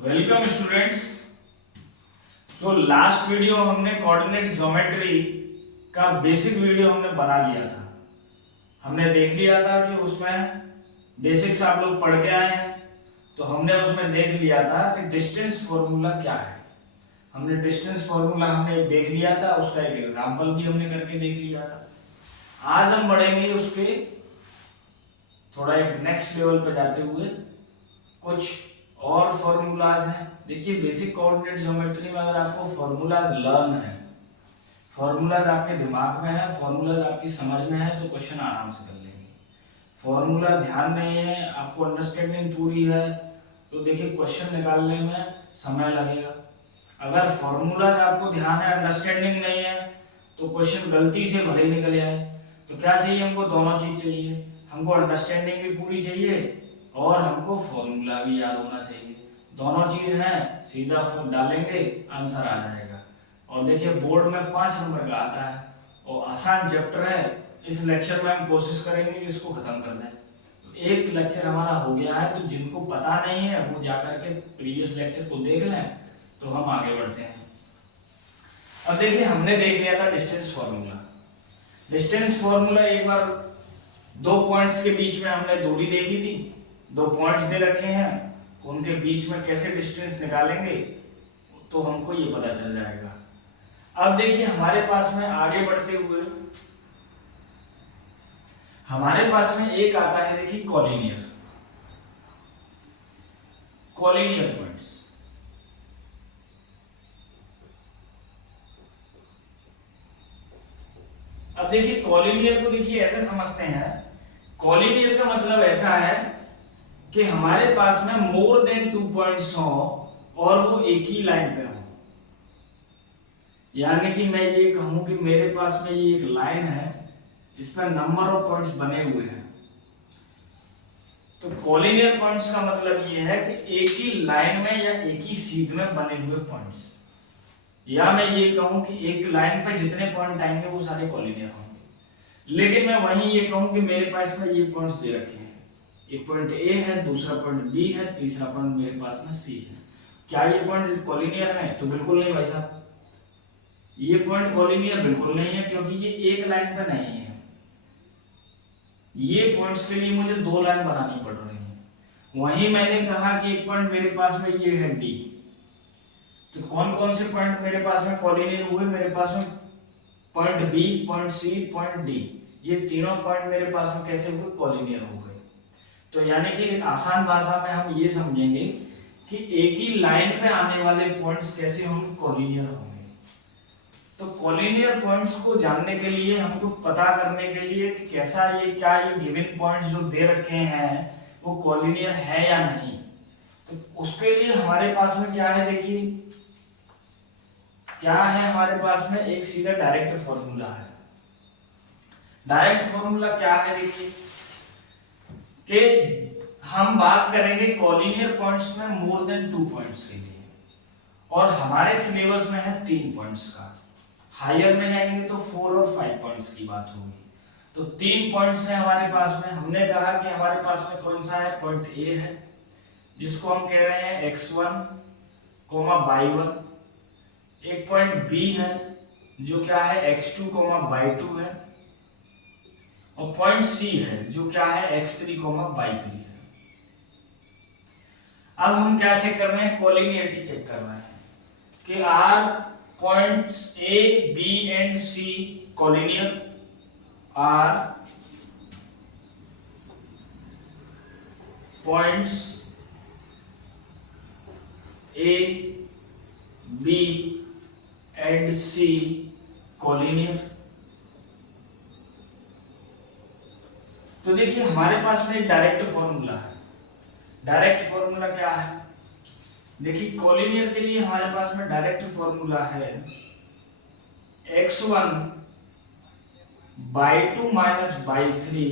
Welcome students. तो last video हमने coordinate geometry का बेसिक वीडियो हमने बना लिया था। हमने देख लिया था कि उसमें बेसिक्स आप लोग पढ़ के आए हैं। तो हमने उसमें देख लिया था कि डिस्टेंस फॉर्मूला क्या है। हमने डिस्टेंस फॉर्मूला हमने देख लिया था, उसका एक एग्जांपल भी हमने करके देख लिया था। आज हम बढ़ेंगे उसके थोड़ा एक नेक्स्ट लेवल पे जाते हुए कुछ और फॉर्मूलाज हैं। देखिए बेसिक कोऑर्डिनेट ज्योमेट्री में अगर आपको फॉर्मूलाज लर्न है, फॉर्मूलाज आपके दिमाग में है, फॉर्मूलाज आपकी समझ में है, तो क्वेश्चन आराम से कर लेंगे। फॉर्मूला ध्यान नहीं है, आपको अंडरस्टैंडिंग पूरी है, तो देखिए क्वेश्चन निकालने में समय लगेगा। अगर फॉर्मूलाज आपको ध्यान है, अंडरस्टैंडिंग नहीं है, तो क्वेश्चन गलती से भले ही निकल जाए। तो क्या चाहिए हमको? दोनों चीज चाहिए। हमको अंडरस्टैंडिंग भी पूरी चाहिए और हमको फॉर्मूला भी याद होना चाहिए। दोनों चीज हैं, सीधा डालेंगे आंसर आ जाएगा। और देखिए बोर्ड में 5 नंबर का आता है और आसान चैप्टर है। इस लेक्चर में हम कोशिश करेंगे कि इसको खत्म कर दें। तो एक लेक्चर हमारा हो गया है, तो जिनको पता नहीं है वो जाकर के प्रीवियस लेक्चर को देख लें, तो हम आगे बढ़ते हैं। अब देखिए हमने देख लिया था डिस्टेंस फॉर्मूला। डिस्टेंस फॉर्मूला एक बार दो पॉइंट्स के बीच में हमने दूरी देखी थी। दो पॉइंट्स दे रखे हैं, उनके बीच में कैसे डिस्टेंस निकालेंगे तो हमको ये पता चल जाएगा। अब देखिए हमारे पास में आगे बढ़ते हुए हमारे पास में एक आता है, देखिए कॉलिनियर पॉइंट्स। अब देखिए कॉलिनियर को देखिए ऐसे समझते हैं। कॉलिनियर का मतलब ऐसा है कि हमारे पास में मोर देन 2 पॉइंट्स हो और वो एक ही लाइन पे हो। यानी कि मैं ये कहूं कि मेरे पास में ये एक लाइन है, इस पर नंबर ऑफ पॉइंट्स बने हुए हैं। तो कॉलिनियर पॉइंट्स का मतलब ये है कि एक ही लाइन में या एक ही सीध में बने हुए पॉइंट्स। या मैं ये कहूं कि एक लाइन पे जितने पॉइंट आएंगे वो सारे कॉलिनियर होंगे। लेकिन मैं वहीं ये कहूं कि मेरे पास में ये पॉइंट्स दे रखे हैं, एक पॉइंट ए है, दूसरा पॉइंट बी है, तीसरा पॉइंट मेरे पास में सी है। क्या ये पॉइंट कॉलिनियर है? तो बिल्कुल नहीं भाई साहब, ये पॉइंट कॉलिनियर बिल्कुल नहीं है, क्योंकि ये एक लाइन पे नहीं है। ये पॉइंट्स के लिए मुझे 2 लाइन बनानी पड़ रही है। वहीं मैंने कहा कि एक पॉइंट मेरे पास में ये है डी। तो कौन कौन से पॉइंट मेरे पास में कॉलिनियर हुए? मेरे पास में point B, point C, point D, ये तीनों पॉइंट मेरे पास में कैसे हुए? कॉलिनियर हो गए। तो यानी कि आसान भाषा में हम ये समझेंगे कि एक ही लाइन पे आने वाले पॉइंट्स कैसे होंगे? कॉलिनियर होंगे। तो कॉलिनियर पॉइंट्स को जानने के लिए, हमको पता करने के लिए कि कैसा ये क्या ये गिवन पॉइंट्स जो दे रखे हैं वो कॉलिनियर है या नहीं, तो उसके लिए हमारे पास में क्या है? देखिए क्या है हमारे पास में, एक सीधा डायरेक्ट फॉर्मूला है। डायरेक्ट फॉर्मूला क्या है? देखिए कि हम बात करेंगे कॉलिनियर पॉइंट्स में मोर देन 2 पॉइंट्स के लिए, और हमारे सिलेबस में है 3 पॉइंट्स का। हायर में जाएंगे तो 4 और 5 पॉइंट्स की बात होगी। तो 3 पॉइंट्स हैं हमारे पास में। हमने कहा कि हमारे पास में कौन सा है? पॉइंट ए है, जिसको हम कह रहे हैं x1, y1। एक पॉइंट बी है जो क्या है? x2, y2 है। और पॉइंट सी है जो क्या है? x3, y3 है। अब हम क्या चेक कर रहे हैं? कॉलिनियरिटी चेक कर रहे हैं कि are points A, B and C collinear? Are points A, B and C collinear? तो देखिए हमारे पास में एक डायरेक्ट फॉर्मूला है। डायरेक्ट फॉर्मूला क्या है? देखिए कॉलिनियर के लिए हमारे पास में डायरेक्ट फॉर्मूला है x1 by2 minus by3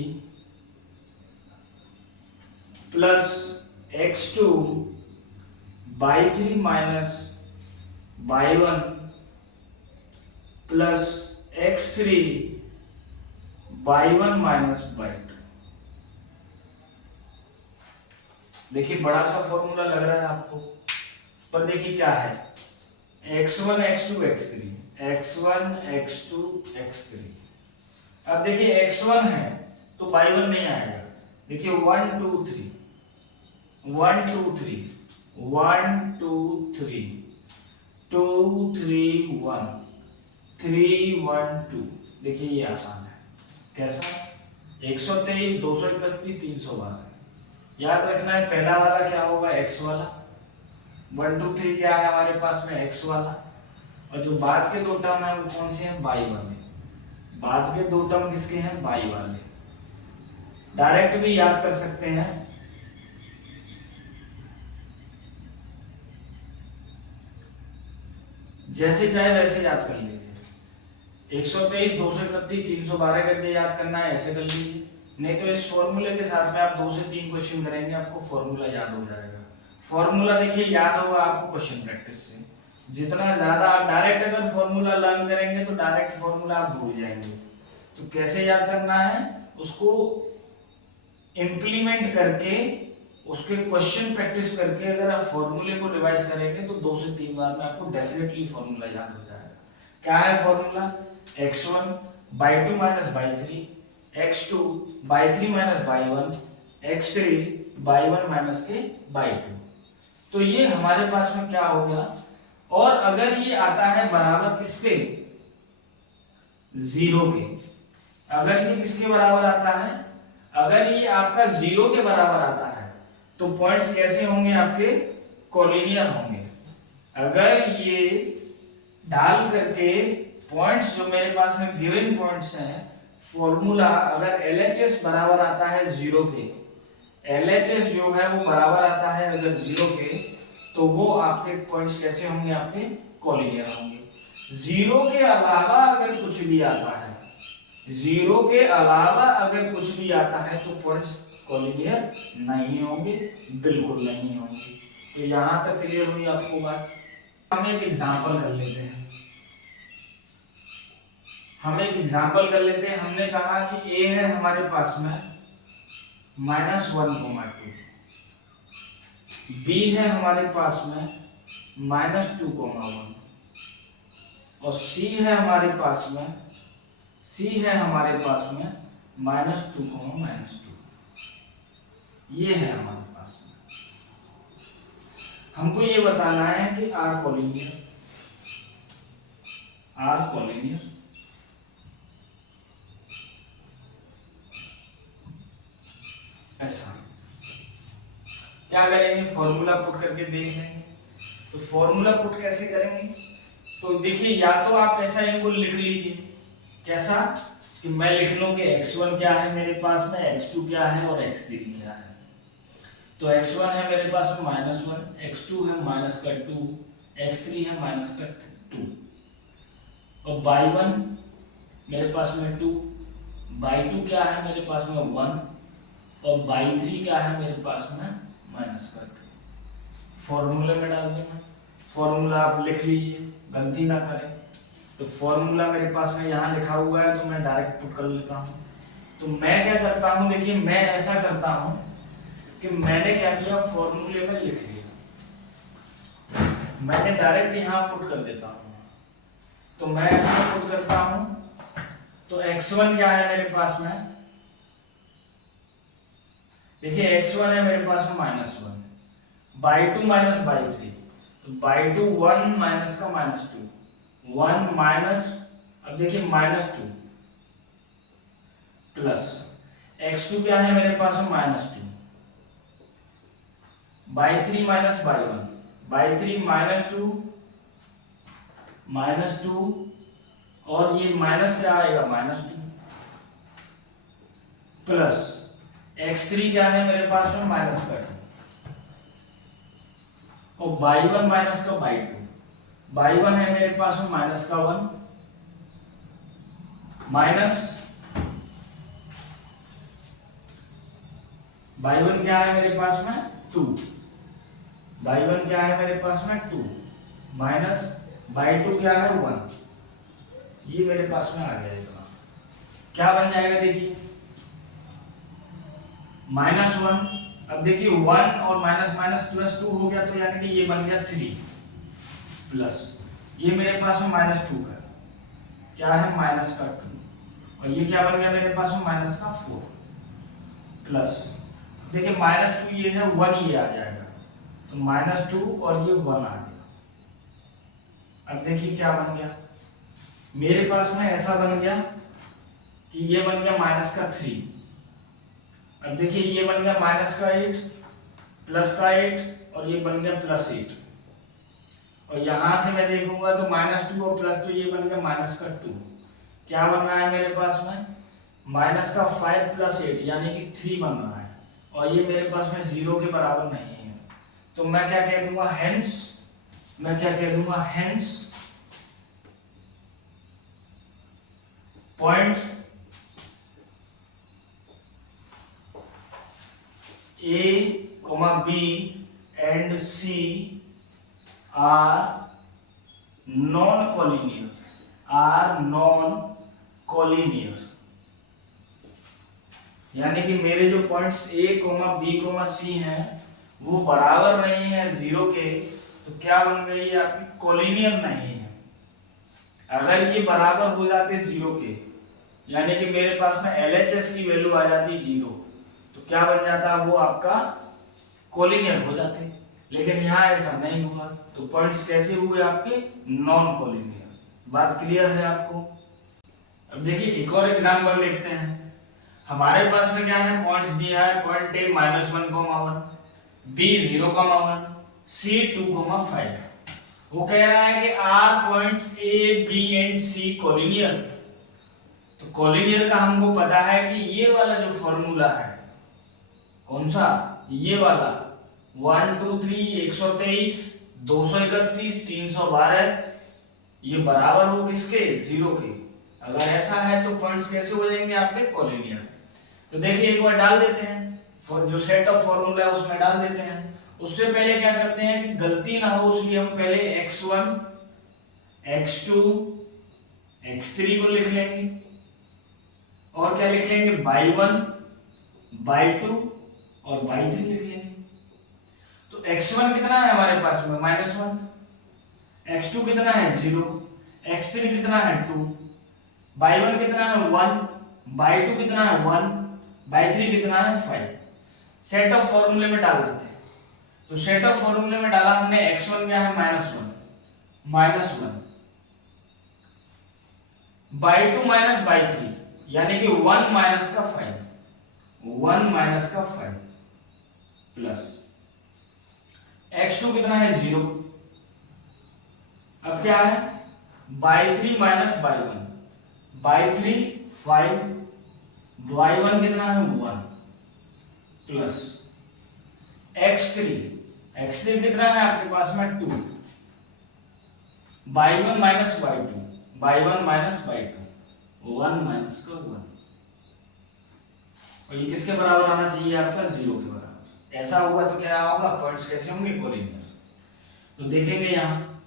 plus x2 by3 minus by1 plus x3 by1 minus by2। देखिए बड़ा सा फॉर्मूला लग रहा है आपको। पर देखिए क्या है, x1 x2 x3, x1 x2 x3। अब देखिए x1 है तो y1 नहीं आएगा। देखिए 1 2 3 1 2 3 1 2 3 2 3 1 3 1 2। देखिए ये आसान है। कैसा? 123 231 312। याद रखना है पहला वाला क्या होगा, x वाला। 1 2 3 क्या है हमारे पास में, x वाला। और जो बाद के दो टर्म है वो कौन से हैं, y वाले। बाद के दो टर्म किसके हैं, y वाले। डायरेक्ट भी याद कर सकते हैं। जैसे चाहे वैसे याद कर लीजिए। 123 231 312 करके याद करना है, ऐसे कर लीजिए। नहीं तो इस फॉर्मूले के साथ में आप 2 से 3 क्वेश्चन करेंगे, आपको फॉर्मूला याद हो जाएगा। फॉर्मूला देखिए याद होगा आपको क्वेश्चन प्रैक्टिस से। जितना ज्यादा आप डायरेक्ट अगर फॉर्मूला लर्न करेंगे तो डायरेक्ट फॉर्मूला आप भूल जाएंगे। तो कैसे याद करना है, उसको इम्प्लीमेंट करके, उसके क्वेश्चन प्रैक्टिस करके अगर आप फॉर्मूले को रिवाइज करेंगे तो 2 से 3 बार में आपको डेफिनेटली फॉर्मूला याद हो जाएगा। क्या है formula, x1 by 2 minus by 3, x2 by 3 minus by 1, x3 by 1 minus के by 2। तो ये हमारे पास में क्या हो गया। और अगर ये आता है बराबर किसके, 0 के। अगर ये किसके बराबर आता है, अगर ये आपका 0 के बराबर आता है तो पॉइंट्स कैसे होंगे आपके, कोलिनियर होंगे। अगर ये डाल करके पॉइंट्स जो मेरे पास में गिवन पॉइंट्स हैं, फॉर्मूला अगर LHS बराबर आता है 0 के, LHS जो है वो बराबर आता है अगर 0 के, तो वो आपके पॉइंट्स कैसे होंगे, आपके कोलिनियर होंगे। 0 के अलावा अगर कुछ भी आता है, 0 के अलावा अगर कुछ भी आता है तो पॉइंट्स कोलिनियर नहीं होंगे, बिल्कुल नहीं होंगे। तो यहां तक क्लियर हुई आपको बात। हम एक एग्जांपल कर लेते हैं। हमने कहा कि a है हमारे पास में -1,2, b है हमारे पास में -2,1 और c है हमारे पास में -2, ये है हमारे पास में। हमको ये बताना है कि R कोलिनियर ऐसा। क्या करेंगे, फॉर्मूला पुट करके देख लेंगे। तो फॉर्मूला पुट कैसे करेंगे, तो देखिए या तो आप ऐसा इनको लिख लीजिए, कैसा कि मैं लिख लूं कि x1 क्या है मेरे पास में, x2 क्या है और x3 क्या है। तो x1 है मेरे पास में -1, x2 है -2, x3 है -2 और y1 मेरे पास में 2, y2 क्या है मेरे पास में 1 और y3 क्या है मेरे पास में -2। फॉर्मूले में डाल दूंगा। फॉर्मूला आप लिख लीजिए, गलती ना करें। तो फॉर्मूला मेरे पास में यहाँ लिखा हुआ है तो मैं डायरेक्ट पुट कर लेता हूँ। तो मैं क्या करता हूँ, देखिए मैं ऐसा करता हूँ कि मैंने क्या किया, फॉर्मूले में लिख लिया, मैंने डायरेक्ट यहाँ पुट कर देता हूँ। तो मैं ऐसा पुट करता हूँ तो x1 क्या है मेरे पास में, देखिए x1 है मेरे पास में -1, by2 माइनस by3, तो by2 1 माइनस का -2, 1 माइनस, अब देखिए -2 प्लस x2 क्या है मेरे पास में -2, by3 माइनस by1, by3 -2 और ये माइनस क्या आएगा -2 प्लस x3 क्या है मेरे पास में -2 और y1 माइनस का y2, y1 है मेरे पास में -1 माइनस y1 क्या है मेरे पास में 2, y1 क्या है मेरे पास में 2 माइनस y2 क्या है 1, ये मेरे पास में आ गया इतना। क्या बन जाएगा देखिए, -1 अब देखिए 1 और माइनस माइनस प्लस 2 हो गया, तो यानी कि ये बन गया 3 प्लस ये मेरे पास में -2 का क्या है माइनस का 2, और ये क्या बन गया मेरे पास में माइनस का 4 प्लस देखिए -2 ये है 1 ये आ जाएगा, तो -2 और ये 1 आ गया। अब देखिए क्या बन गया मेरे पास में, ऐसा बन गया कि ये बन गया माइनस का 3। अब देखिए ये बन गया माइनस का 8 प्लस का 8 और ये बन गया +8, और यहां से मैं देखूंगा तो -2 और +2 ये बन गया माइनस का 2। क्या बन रहा है मेरे पास में माइनस का 5 + 8 यानी कि 3 बन रहा है, और ये मेरे पास में 0 के बराबर नहीं है। तो मैं क्या कह दूंगा हेंस, मैं क्या कह दूंगा hence point A, B and C are non-collinear, यानी कि मेरे जो पॉइंट्स A, B, C हैं वो बराबर नहीं है 0 के, तो क्या बन गई ये आपकी कोलिनियर नहीं है। अगर ये बराबर हो जाते 0 के, यानी कि मेरे पास में LHS की वैल्यू आ जाती 0, तो क्या बन जाता वो आपका कोलिनियर हो जाते, लेकिन यहाँ ऐसा नहीं हुआ, तो पॉइंट्स कैसे हुए आपके नॉन कोलिनियर। बात क्लियर है आपको। अब देखिए एक और एग्जांपल देखते हैं। हमारे पास में क्या है पॉइंट्स दिया है, पॉइंट A -1, B 0, C 2, 5। वो कह रहा है कि are points A, B and C collinear. तो कोलिनियर का हमको पता है कि ये वाला जो फॉर्मूला है, कौन सा, ये वाला 1 2 3 123 231 312 ये बराबर हो किसके 0 के। अगर ऐसा है तो पॉइंट्स कैसे हो जाएंगे आपके कोलिनियर। तो देखिए एक बार डाल देते हैं, जो सेट ऑफ फॉर्मूला है उसमें डाल देते हैं। उससे पहले क्या करते हैं कि गलती ना हो उसलिए हम पहले x1 x2 x3 को लिख लेंगे, और क्या लिख लेंगे y1 y2 और y3 लिख लेंगे। तो x1 कितना है हमारे पास में -1, x2 कितना है 0, x3 कितना है 2, y1 कितना है 1, y2 कितना है 1, y3 कितना है 5। सेट ऑफ फॉर्मूले में डाल देते हैं। तो सेट ऑफ फॉर्मूले में डाला हमने, x1 क्या है -1, y2 y3 यानी कि 1 माइनस का 5 प्लस x2 कितना है 0। अब क्या है y3 y1, y3 5, y1 कितना है 1 प्लस x3 कितना है आपके पास में 2, y1 y2, y1 y2 1 minus का 1, और ये किसके बराबर आना चाहिए आपका 0 के बराबर। ऐसा हुआ तो क्या होगा पॉइंट्स कैसे होंगे कोलिनियर। तो देखेंगे यहाँ,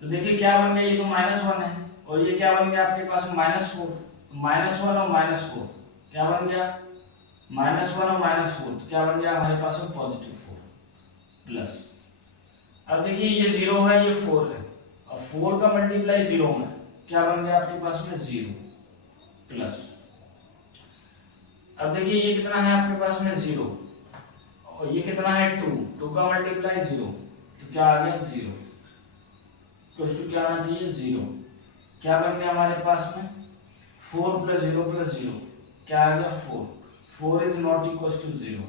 तो देखिए क्या बन गया, ये तो -1 है और ये क्या बन गया आपके पास -4, -1 और -4 क्या बन गया -1 और -4, तो क्या बन गया हमारे पास में +4 प्लस। अब देखिए ये 0 है ये 4 है, और 4 का मल्टीप्लाई 0 में क्या बन गया आपके पास में 0 प्लस। अब देखिए ये कितना है आपके पास में 0, और ये कितना है 2 का मल्टीप्लाई 0, तो क्या आ गया 0 कुछ टू क्या आना चाहिए 0। क्या बन गया हमारे पास में 4 + 0 + 0 क्या आ गया 4 is not equal to 0।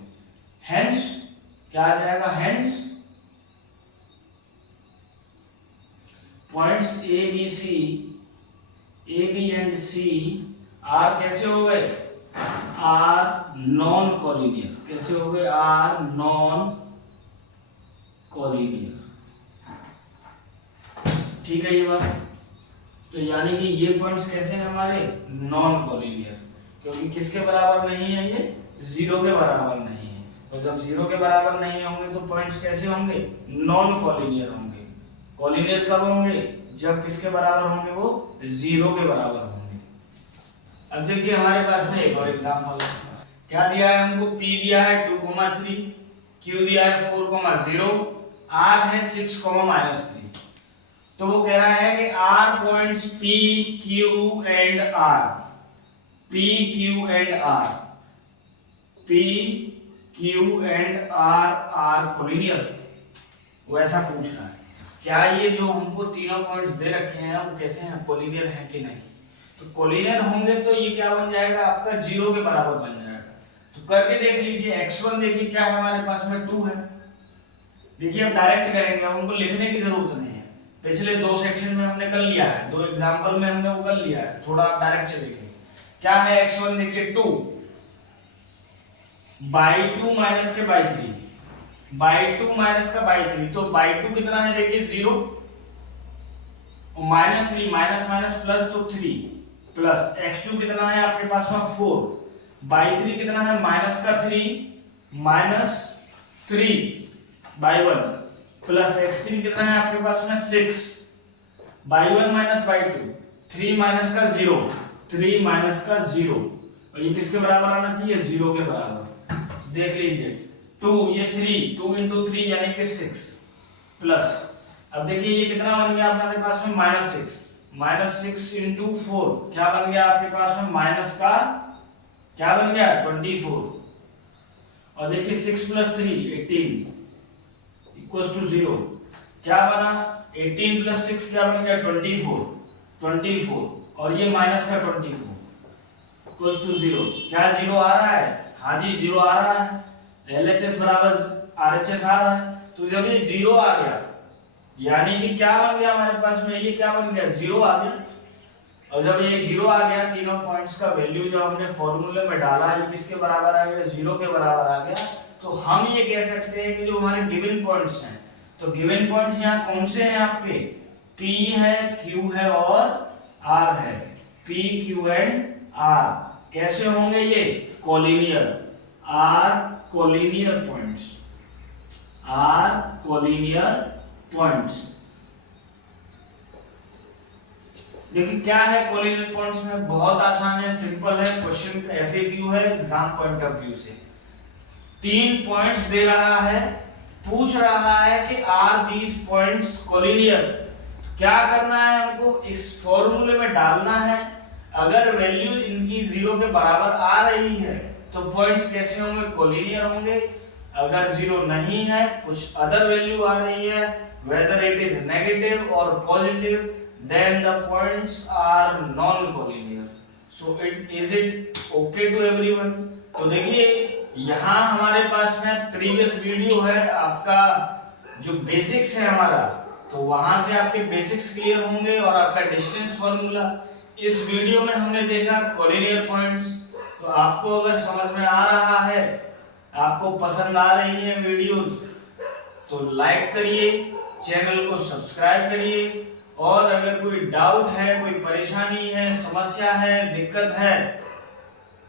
Hence क्या आ जाएगा, hence points A B and C are कैसे हो गए, आर नॉन कोलिनियर। कैसे हो गए, आर नॉन कोलिनियर। ठीक है ये बात। तो यानी कि ये पॉइंट्स कैसे हैं हमारे नॉन कोलिनियर, क्योंकि किसके बराबर नहीं है, ये 0 के बराबर नहीं है। और जब 0 के बराबर नहीं होंगे तो पॉइंट्स कैसे होंगे, नॉन कोलिनियर होंगे। कोलिनियर कब होंगे, जब किसके बराबर होंगे, वो 0 के बराबर होंगे। अब देखिए हमारे पास में एक और एग्जांपल है। क्या दिया है हमको, P दिया है 2,3, Q दिया है 4,0, R है 6,-3। तो वो कह रहा है कि R points P, Q and R, P, Q and R, P, Q and R are collinear. वो ऐसा पूछ रहा है क्या ये जो हमको तीनों पॉइंट्स दे रखे हैं वो कैसे हैं, कोलिनियर हैं कि नहीं। तो कोलिनियर होंगे तो ये क्या बन जाएगा आपका, 0 के बराबर बन जाएगा। तो करके देख लीजिए, x1 देखिए क्या है हमारे पास में 2 है। देखिए अब डायरेक्ट करेंगे, अब हमको लिखने की जरूरत नहीं है, पिछले 2 सेक्शन में हमने कर लिया है, 2 एग्जाम्पल में हमने वो कर लिया है, थोड़ा आप डायरेक्ट चलेंगे। क्या है x1 देखिए 2 बाई 2 माइनस के बाई 3, बाई 2 माइनस का बाई 3, तो बाई 2 कितना है देखिए 0, माइनस 3, माइनस माइनस प्लस तो 3, प्लस x2 कितना है आपके पास में 4, बाई 3 कितना है माइनस का 3, माइनस 3 बाई 1, प्लस x3 कितना है आपके पास में 6, बाई 1 माइनस बाई 2, 3 माइनस का 0, 3 माइनस का 0, और ये किसके बराबर आना चाहिए, 0 के बराबर। देख लीजिए 2, ये 3, 2 इंटू 3 यानी कि 6, प्लस अब देखिए ये कितना बन गया हमारे पास में माइनस 6 इंटू 4 क्या बन गया आपके पास में, माइनस का क्या बन गया 24, और देखिए 6 प्लस 3 18 इक्वल्स टू 0, क्या बना 18 प्लस 6 क्या बन गया 24, और ये माइनस का 24 इक्वल्स टू 0, क्या 0 आ रहा है, हाँ जी 0 आ रहा है, LHS बराबर RHS आ रहा है। तो जब ये 0 आ गया यानी कि क्या बन गया हमारे पास में, ये क्या बन गया 0 आ गया, और जब ये 0 आ गया तीनों पॉइंट्स का वैल्यू जो हमने फॉर्मूले में डाला ये किसके बराबर आ गया, 0 के बराबर आ गया। तो हम ये कह सकते हैं कि जो हमारे गिवन पॉइंट्स हैं, तो गिवन पॉइंट्स यहाँ कौन से हैं आपके, P है, Q है और R है, P, Q एंड R। कैसे होंगे ये, collinear, R collinear points, R collinear points. देखिए क्या है कोलिनियर पॉइंट्स में, बहुत आसान है, सिंपल है, क्वेश्चन FAQ है एग्जाम पॉइंट ऑफ व्यू से। 3 पॉइंट्स दे रहा है, पूछ रहा है कि आर दीज पॉइंट्स कोलिनियर। क्या करना है हमको, इस फॉर्मूले में डालना है, अगर वैल्यू इनकी 0 के बराबर आ रही है तो पॉइंट्स कैसे होंगे, कोलिनियर होंगे। अगर 0 नहीं है, कुछ अदर वैल्यू आ रही है, whether it is negative or positive, then the points are non-collinear. So is it okay to everyone? तो देखिए यहाँ हमारे पास में प्रीवियस वीडियो है आपका जो बेसिक्स है हमारा, तो वहां से आपके बेसिक्स क्लियर होंगे और आपका डिस्टेंस फॉर्मूला। इस वीडियो में हमने देखा कोलिनियर पॉइंट्स। तो आपको अगर समझ में आ रहा है, आपको पसंद आ रही है वीडियोस, तो लाइक करिए, चैनल को सब्सक्राइब करिए, और अगर कोई डाउट है, कोई परेशानी है, समस्या है, दिक्कत है,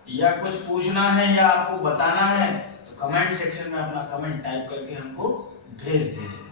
या कुछ पूछना है या आपको बताना है, तो कमेंट सेक्शन में अपना कमेंट टाइप करके हमको भेज दीजिए।